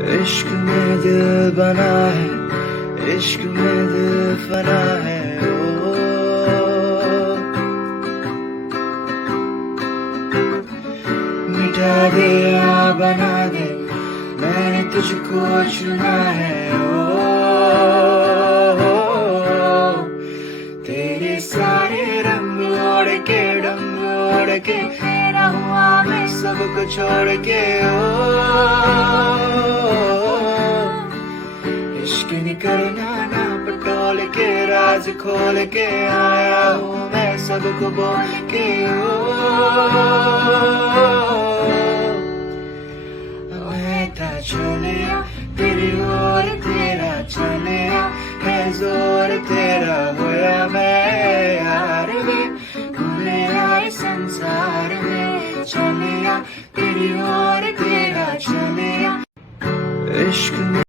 इश्क में दिल बना है, इश्क में दिल फना है। ओ मिटा दे या बना दे, मैंने तुझको चुना है। ओ तेरे सारे रंग ओढ़ के, डंग ओढ़ के तेरा हुआ मैं सबको छोड़ के। इश्क नहीं करना ना पटोल के, राज खोल के आया हूँ मैं सबको बोल के। मैं था चलिया तेरी ओर, तेरा चलिया है जोर तेरा, होया मैं यार वे भूले आए संसार में। चलिया तेरी ओर, तेरा चलिया इश्क